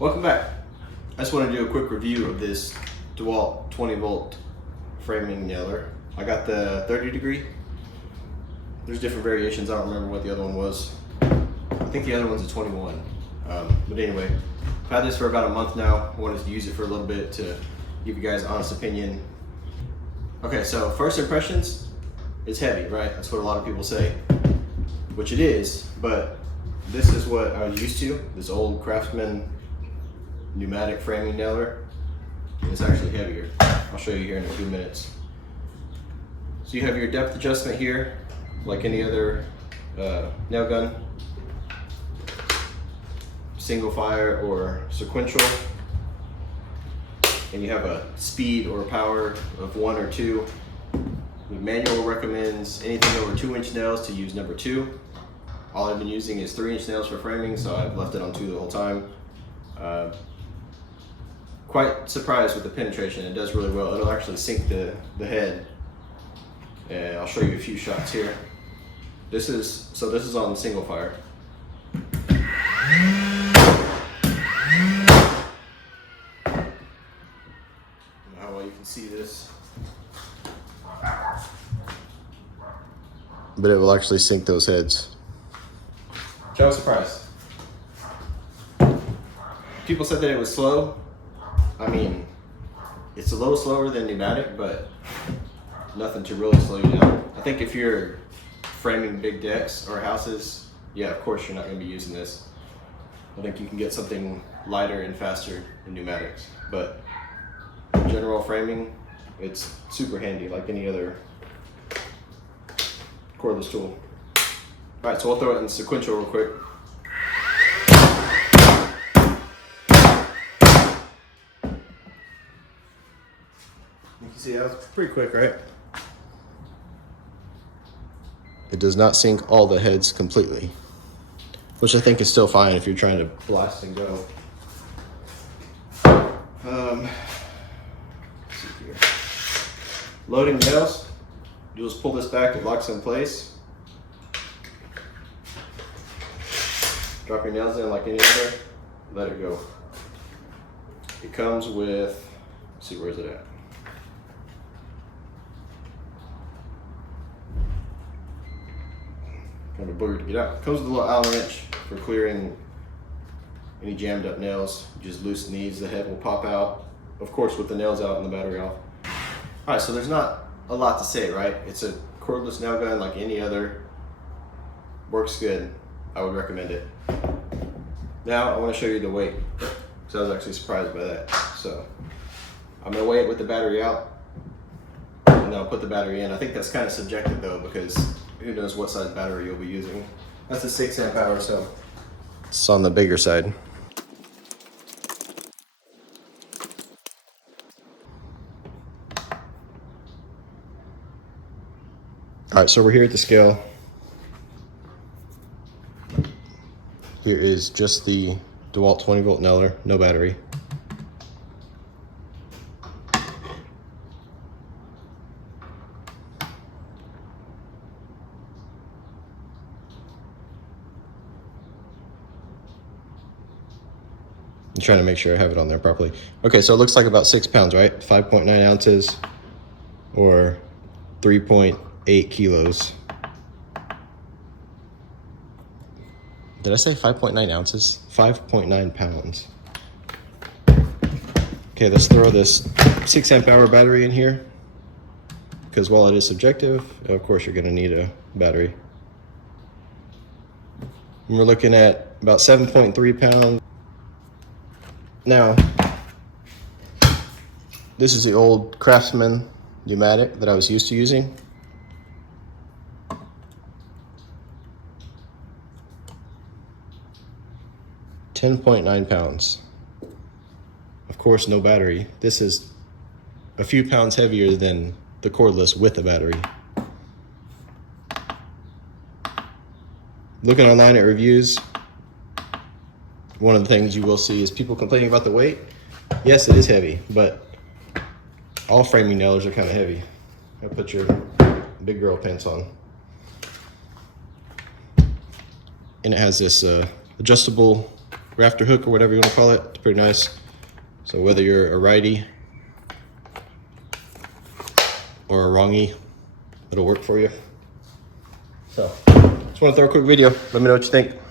Welcome back. I just want to do a quick review of this Dewalt 20 volt framing nailer. I got the 30 degree. There's different variations. I don't remember what the other one was. I think the other one's a 21. But anyway, I've had this for about a month now. I wanted to use it for a little bit to give you guys an honest opinion. Okay, so first impressions, it's heavy, right? That's what a lot of people say, which it is, but this is what I was used to. This old Craftsman pneumatic framing nailer is actually heavier. I'll show you here in a few minutes. So you have your depth adjustment here, like any other nail gun, single fire or sequential, and you have a speed or power of 1 or 2. The manual recommends anything over 2-inch nails to use number 2. All I've been using is 3-inch nails for framing, so I've left it on 2 the whole time. Quite surprised with the penetration. It does really well. It'll actually sink the head. And I'll show you a few shots here. This is on single fire. How well you can see this. But it will actually sink those heads. Which I was surprised. People said that it was slow. I mean, it's a little slower than pneumatic, but nothing to really slow you down. I think if you're framing big decks or houses, yeah, of course you're not going to be using this. I think you can get something lighter and faster in pneumatics, but general framing, it's super handy like any other cordless tool. All right, so we'll throw it in sequential real quick. You can see that was pretty quick, right? It does not sink all the heads completely, which I think is still fine if you're trying to blast and go. Let's see here. Loading nails, you'll just pull this back, it locks in place. Drop your nails in like any other, let it go. It comes with, let's see, where's it at? Kind of a booger to get out. It comes with a little Allen wrench for clearing any jammed up nails. You just loosen these, the head will pop out. Of course, with the nails out and the battery off. All right, so there's not a lot to say, right? It's a cordless nail gun like any other. Works good. I would recommend it. Now I want to show you the weight, because I was actually surprised by that. So I'm gonna weigh it with the battery out, and then I'll put the battery in. I think that's kind of subjective though, because who knows what size battery you'll be using. That's a 6 amp hour, so it's on the bigger side. All right, so we're here at the scale. Here is just the Dewalt 20 volt nailer, no battery. I'm trying to make sure I have it on there properly. Okay, so it looks like about 6 pounds, right? 5.9 ounces or 3.8 kilos. Did I say 5.9 ounces? 5.9 pounds. Okay, let's throw this 6 amp hour battery in here, because while it is subjective, of course you're gonna need a battery. And we're looking at about 7.3 pounds. Now, this is the old Craftsman pneumatic that I was used to using. $10.9 pounds. Of course, no battery. This is a few pounds heavier than the cordless with a battery. Looking online at reviews, one of the things you will see is people complaining about the weight. Yes, it is heavy, but all framing nailers are kind of heavy. Gotta put your big girl pants on. And it has this adjustable rafter hook or whatever you want to call it. It's pretty nice. So whether you're a righty or a wrongy, it'll work for you. So just want to throw a quick video. Let me know what you think.